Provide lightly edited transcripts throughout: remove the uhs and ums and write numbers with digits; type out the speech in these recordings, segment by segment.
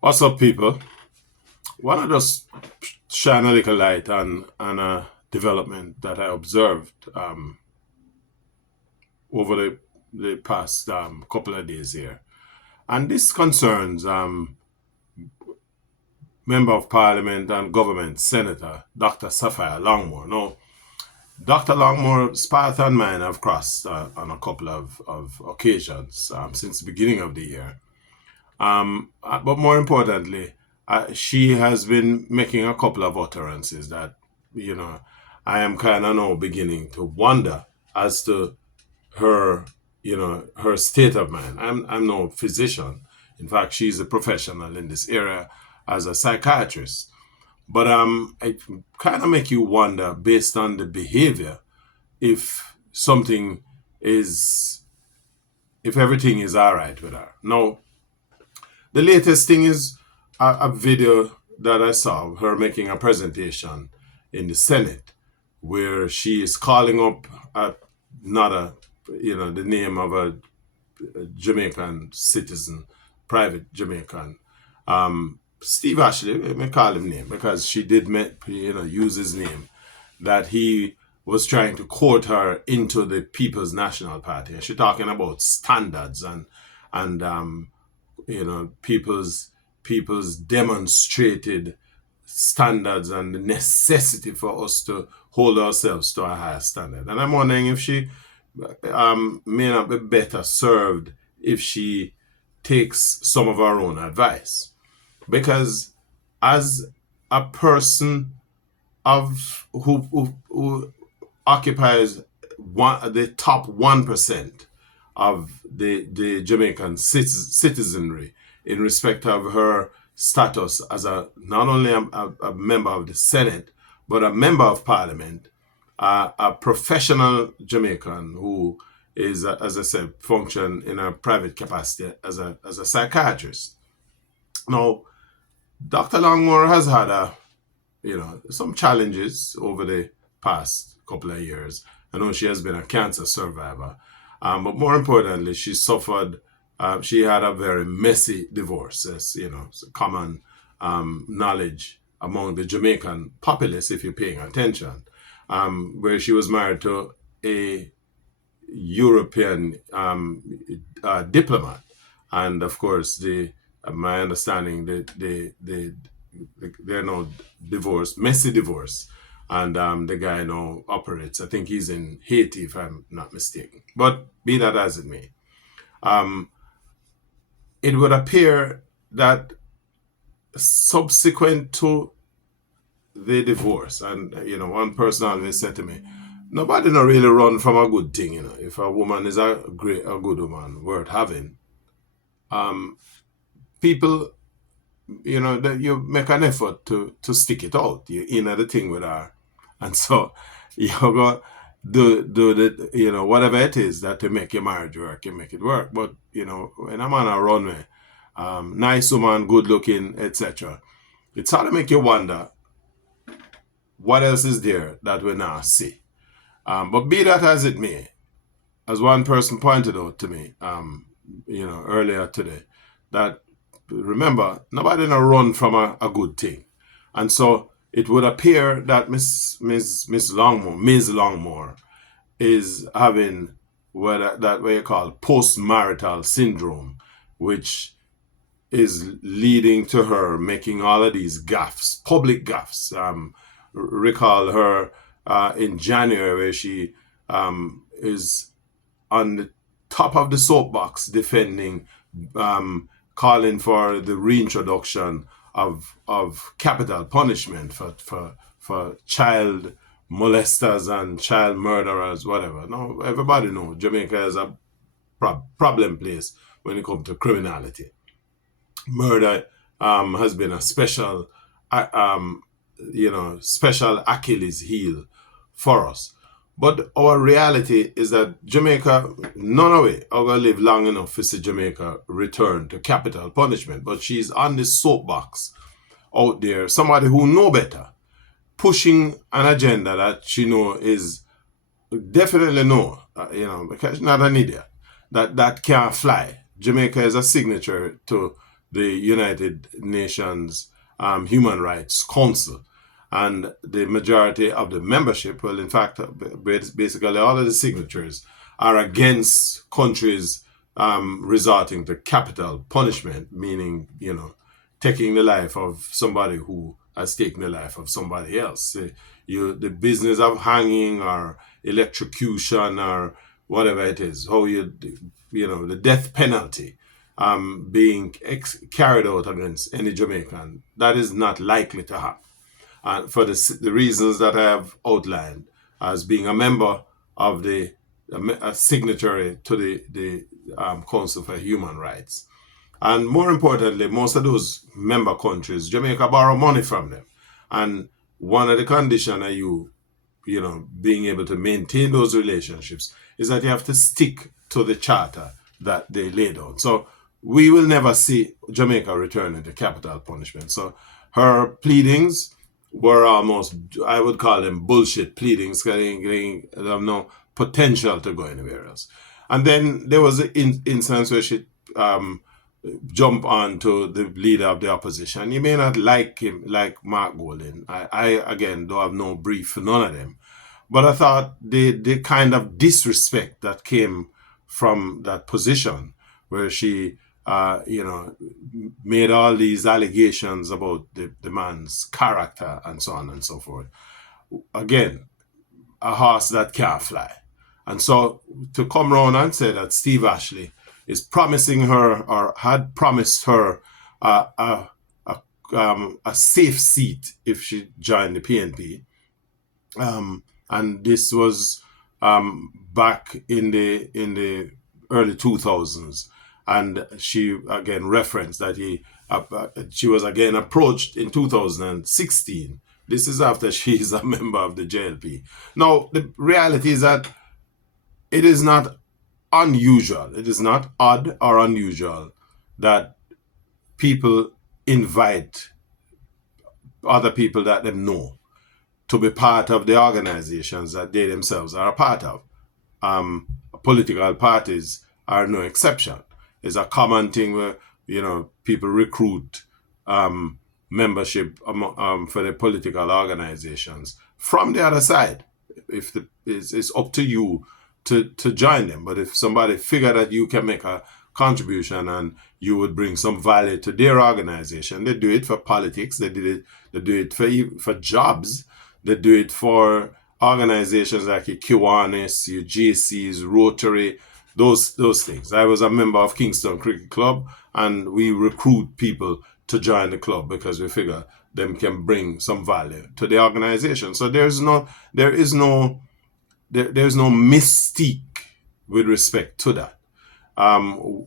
What's up, people? Want to just shine a little light on a development that I observed over the past couple of days here. And this concerns Member of Parliament and Government Senator Dr. Senator Longmore. Now, Dr. Longmore's path and mine have crossed on a couple of occasions since the beginning of the year. But more importantly, she has been making a couple of utterances that, you know, I am kind of now beginning to wonder as to her, her state of mind. I'm no physician. In fact, she's a professional in this area as a psychiatrist. But it kind of make you wonder based on the behavior if something is, if everything is all right with her. Now, the latest thing is a video that I saw of her making a presentation in the Senate where she is calling up another, the name of a Jamaican citizen, private Jamaican. Steve Ashley, let me call him name because she did, use his name, that he was trying to court her into the People's National Party. And she's talking about standards and people's demonstrated standards and the necessity for us to hold ourselves to a higher standard. And I'm wondering if she may not be better served if she takes some of her own advice. Because as a person who occupies the top 1% of the Jamaican citizenry in respect of her status as not only a member of the Senate, but a member of Parliament, a professional Jamaican who is, as I said, function in a private capacity as a psychiatrist. Now, Dr. Longmore has had some challenges over the past couple of years. I know she has been a cancer survivor, but more importantly, she suffered. She had a very messy divorce, as common knowledge among the Jamaican populace, if you're paying attention, where she was married to a European diplomat, and of course, my understanding they're now divorced, messy divorce, and the guy now operates. I think he's in Haiti, if I'm not mistaken. But be that as it may, it would appear that subsequent to the divorce, and one person always said to me, nobody not really run from a good thing. If a woman is a good woman worth having, people, that you make an effort to stick it out. You in the thing with her, and so you go do the whatever it is that to make your marriage work, you make it work. But when I'm on a runway, nice woman, good looking, etc., it's hard to make you wonder what else is there that we now see. But be that as it may, as one person pointed out to me, earlier today, that remember, nobody in a run from a good thing. And so it would appear that Ms. Longmore is having what you call post-marital syndrome, which is leading to her making all of these gaffes, public gaffes. Recall her in January where she is on the top of the soapbox defending calling for the reintroduction of capital punishment for child molesters and child murderers, whatever. Now, everybody knows Jamaica is a problem place when it comes to criminality. Murder has been a special, special Achilles heel for us. But our reality is that Jamaica, none of it are going to live long enough to see Jamaica return to capital punishment. But she's on this soapbox out there, somebody who know better, pushing an agenda that she know is definitely because she's not an idiot, that can't fly. Jamaica is a signature to the United Nations Human Rights Council. And the majority of the membership, well, in fact, basically all of the signatures are against countries resorting to capital punishment, meaning, taking the life of somebody who has taken the life of somebody else. The business of hanging or electrocution or whatever it is, the death penalty being carried out against any Jamaican, that is not likely to happen. And for the reasons that I have outlined, as being a member of a signatory to the Council for Human Rights. And more importantly, most of those member countries, Jamaica borrow money from them. And one of the conditions of you being able to maintain those relationships is that you have to stick to the charter that they laid out. So we will never see Jamaica returning to capital punishment. So her pleadings were almost, I would call them bullshit pleadings, they have no potential to go anywhere else. And then there was an instance where she jump on to the leader of the opposition. You may not like him, like Mark Golding. I again, don't have no brief for none of them. But I thought the kind of disrespect that came from that position, where she, made all these allegations about the man's character and so on and so forth. Again, a horse that can't fly. And so to come around and say that Steve Ashley is promising her, or had promised her, a safe seat if she joined the PNP, and this was back in the early 2000s, and she again referenced that she was again approached in 2016. This is after she is a member of the JLP. Now, the reality is that it is not unusual, it is not odd or unusual that people invite other people that they know to be part of the organizations that they themselves are a part of. Political parties are no exception. It's a common thing where, people recruit membership for the political organizations from the other side. It's up to you to join them. But if somebody figure that you can make a contribution and you would bring some value to their organization, they do it for politics, they do it for jobs, they do it for organizations like your Kiwanis, your JCs, Rotary, those things. I was a member of Kingston Cricket Club, and we recruit people to join the club because we figure them can bring some value to the organization. So there is no mystique with respect to that.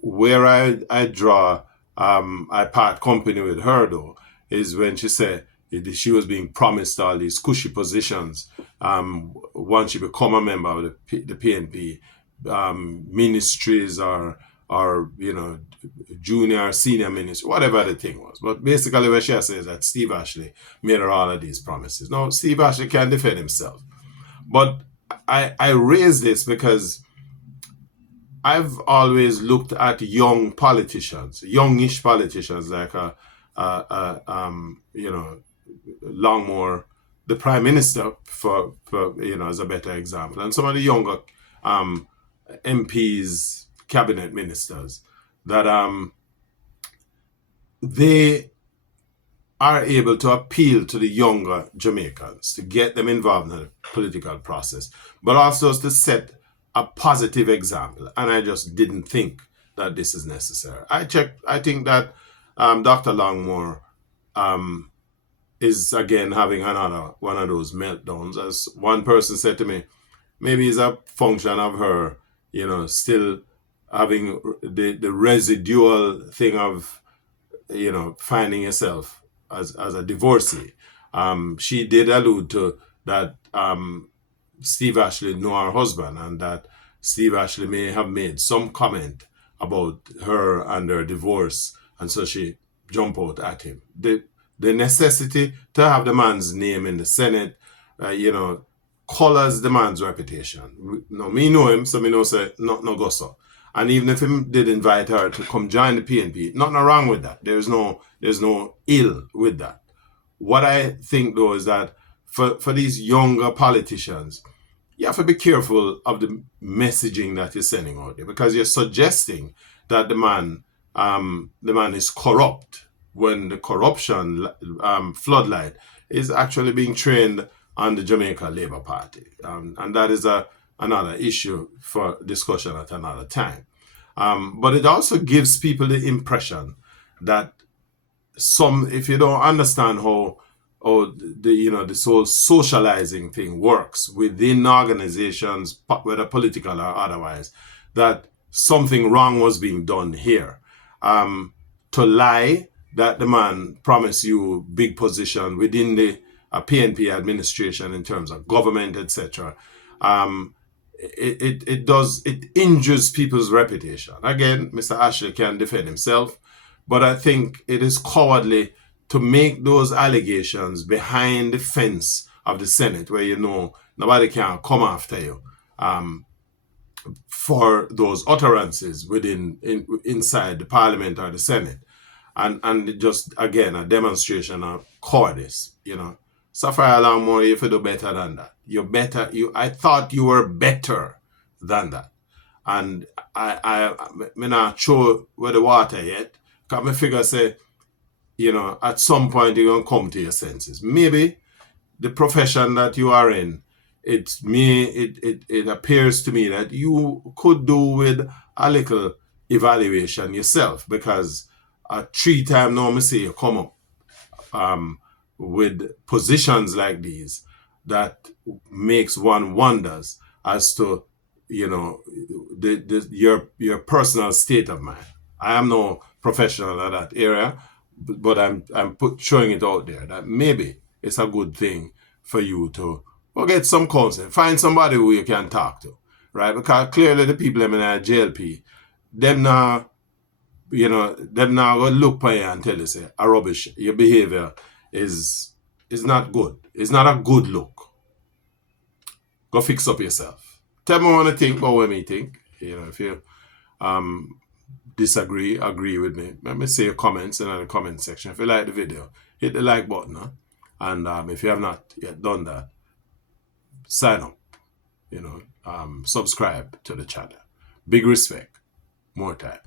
Where I draw, I part company with her though, is when she said she was being promised all these cushy positions once she become a member of the PNP, ministries or junior, senior ministry, whatever the thing was. But basically what she says that Steve Ashley made her all of these promises. Now, Steve Ashley can defend himself. But I raise this because I've always looked at youngish politicians like Longmore, the Prime Minister, for as a better example, and some of the younger MPs, cabinet ministers, that they are able to appeal to the younger Jamaicans to get them involved in the political process, but also to set a positive example. And I just didn't think that this is necessary. I think that Dr. Longmore is again having another one of those meltdowns. As one person said to me, maybe it's a function of her, still having the residual thing of, finding herself as a divorcee. She did allude to that Steve Ashley knew her husband, and that Steve Ashley may have made some comment about her and her divorce, and so she jumped out at him. The necessity to have the man's name in the Senate, colors the man's reputation. Me know him, so me know say no go so. And even if he did invite her to come join the PNP, nothing wrong with that. There's no ill with that. What I think though is that for these younger politicians, you have to be careful of the messaging that you're sending out there, because you're suggesting that the man is corrupt when the corruption floodlight is actually being trained on the Jamaica Labour Party, and that is another issue for discussion at another time. But it also gives people the impression that if you don't understand how this whole socializing thing works within organizations, whether political or otherwise, that something wrong was being done here. To lie that the man promised you big position within the PNP administration in terms of government, etc. It injures people's reputation. Again, Mr. Ashley can defend himself, but I think it is cowardly to make those allegations behind the fence of the Senate, where nobody can come after you for those utterances inside the Parliament or the Senate, and just again a demonstration of cowardice. Sapphire Longmore, you do better than that. You're better. I thought you were better than that, and I not sure where the water yet. Cause me figure say, at some point you're gonna come to your senses. Maybe the profession that you are in, it appears to me that you could do with a little evaluation yourself, because 3 times now me see you come up with positions like these that makes one wonders as to your personal state of mind. I am no professional in that area, but I'm showing it out there that maybe it's a good thing for you to get some counseling, find somebody who you can talk to, right? Because clearly the people in the JLP, them now go look for you and tell you, say, a rubbish, your behavior is not good. It's not a good look. Go fix up yourself. Tell me what you think about what me think. If you disagree, agree with me, let me see your comments in the comment section. If you like the video, hit the like button, huh? And if you have not yet done that, sign up, subscribe to the channel. Big respect. More time.